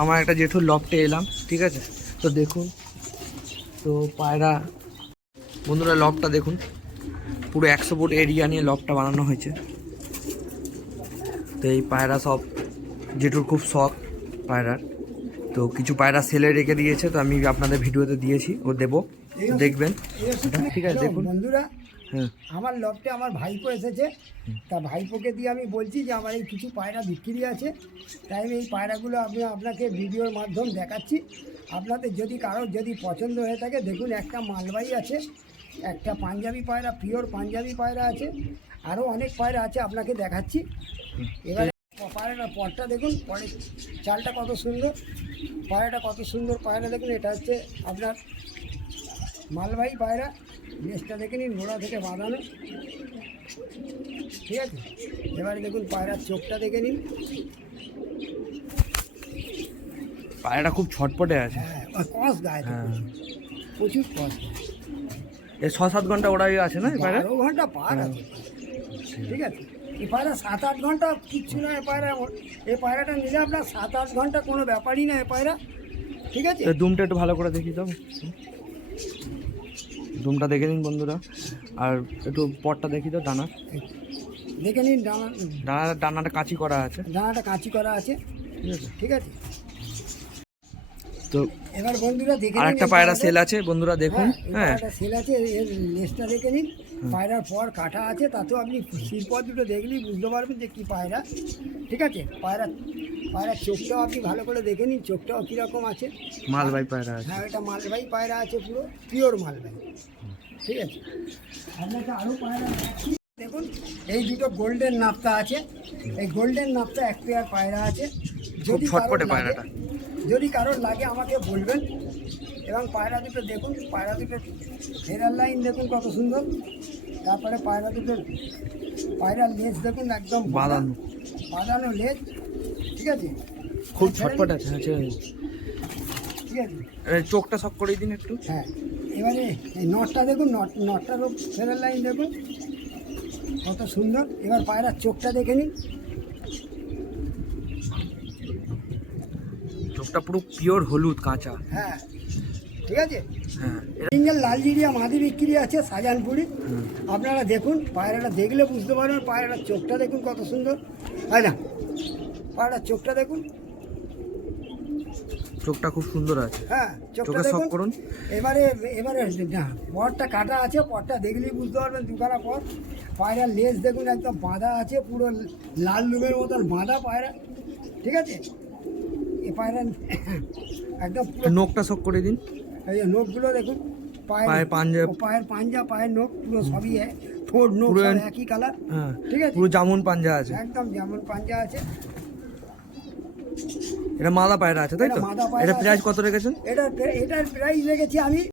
আমার একটা জেঠুর লফটে এলাম, ঠিক আছে। তো দেখুন, তো পায়রা বন্ধুরা লফটটা দেখুন, পুরো 100 ফুট এরিয়া নিয়ে লফটটা বানানো হয়েছে। তো এই পায়রা সব জেঠুর খুব শখ পায়রার। তো কিছু পায়রা সেলে রেখে দিয়েছে, তো আমি আপনাদের ভিডিওতে দিয়েছি, ও দেবো, দেখবেন। ঠিক আছে দেখুন বন্ধুরা, হ্যাঁ আমার লফটে আমার ভাইপো এসেছে। তা ভাইপোকে দিয়ে আমি বলছি যে আমার এই কিছু পায়রা বিক্রি আছে, তাই আমি এই পায়রাগুলো আপনাকে ভিডিওর মাধ্যমে দেখাচ্ছি। আপনাদের যদি কারোর যদি পছন্দ হয়ে থাকে দেখুন, একটা মালবাহী আছে, একটা পাঞ্জাবি পায়রা, পিওর পাঞ্জাবি পায়রা আছে, আরও অনেক পায়রা আছে, আপনাকে দেখাচ্ছি। এবারে পায়রাটার পরটা দেখুন, পরে চালটা কত সুন্দর, পায়রাটা কত সুন্দর পায়রা দেখুন। এটা হচ্ছে আপনার মালবাহী পায়রা, লেজটা দেখে নিন, গোড়া থেকে বাঁধানো, ঠিক আছে। এবারে দেখুন পায়রার চোখটা দেখে নিন। পায়রাটা খুব ছটপটে আছে। হ্যাঁ, কস গায়ে হ্যাঁ, প্রচুর কস। এই 6-7 ঘন্টা ওরাই আছে না এই পায়রা? 12 ঘন্টা পার আছে, ঠিক আছে। এই পায়রা 7-8 ঘন্টা কিচ্ছু না। এই পায়রাটা নিলে আপনার 7-8 ঘন্টা কোনো ব্যাপারই না এই পায়রা, ঠিক আছে। দুমটা একটু ভালো করে দেখি দাও, দুমটা দেখে নিন বন্ধুরা। আর একটু পটটা দেখি দাও, ডানা দেখে নিন, ডানাটা কাঁচি করা আছে, ডানাটা কাঁচি করা আছে, ঠিক আছে। ঠিক আছে। তো এবার বন্ধুরা দেখে আর নিন, একটা পায়রা সেল আছে বন্ধুরা, দেখুন। হ্যাঁ, পায়রাটা সেল আছে, এর লেজটা দেখে নিন। পায়রার পর কাটা আছে, তাতেও আপনি শিরপর দুটো দেখলেই বুঝতে পারবেন যে কী পায়রা, ঠিক আছে। পায়রার চোখটাও আপনি ভালো করে দেখে নিন, চোখটাও কীরকম আছে। মালবাহী পায়রা আছে। হ্যাঁ, এটা মালবাহী পায়রা আছে, পুরো পিওর মালবাহী, ঠিক আছে। আপনাকে আরও পায়রা দেখাচ্ছি। দেখুন, এই দুটো গোল্ডেন নাপ্তা আছে, এই গোল্ডেন নাপ্তা এক পেয়ার পায়রা আছে। খুব ছটপটে পায়রাটা। যদি কারোর লাগে আমাকে বলবেন। এবং পায়রা দুটো দেখুন, পায়রা দুটো ফেরার লাইন দেখুন কত সুন্দর। তারপরে পায়রা দুটোর পায়রার লেজ দেখুন, একদম বাঁধানো লেজ, ঠিক আছে। খুব ছটপটে আছে, ঠিক আছে, চোখটা সব করে দিন একটু। হ্যাঁ। এবারে এই নটটা দেখুন, নটটারও ফেরার লাইন দেখুন কত সুন্দর। এবার পায়রার চোখটা দেখে নিন, চোখটা পুরো পিওর হলুদ কাঁচা। হ্যাঁ, ঠিক আছে। হ্যাঁ, সিঙ্গেল লালজিরিয়া মাদি বিক্রি আছে শাহজাহানপুরি। আপনারা দেখুন, পায়রাটা দেখলে বুঝতে পারবেন। পায়রাটার চোখটা দেখুন কত সুন্দর, তাই না? পায়রাটার চোখটা দেখুন, চোখটা খুব সুন্দর আছে। হ্যাঁ, চোখটা চোখে সব দেখুন। করুন। এবারে পরটা কাটা আছে, পরটা দেখলেই বুঝতে পারবেন দুখানা পর। পায়রার লেজ দেখুন, একদম বাঁধা আছে, পুরো লাল লুমের মতন বাঁধা পায়রা, ঠিক আছে। এ পায়রা একদম নোকটা সব করে দিন। এই যে নোকগুলো দেখুন, পায়ের পাঞ্জা, পায়ের পাঞ্জা, পায়ের নোক পুরো সবই ঠোঁট নোক সব একই কালার, হ্যাঁ, ঠিক আছে। পুরো জামুন পাঞ্জা আছে, একদম যেমন পাঞ্জা আছে। এটা মাদা পায়রা আছে, তাই তো? এটা মাদা পায়রা এটা প্রাইস আছে। কত রেখেছেন? এটার প্রাইস রেখেছি আমি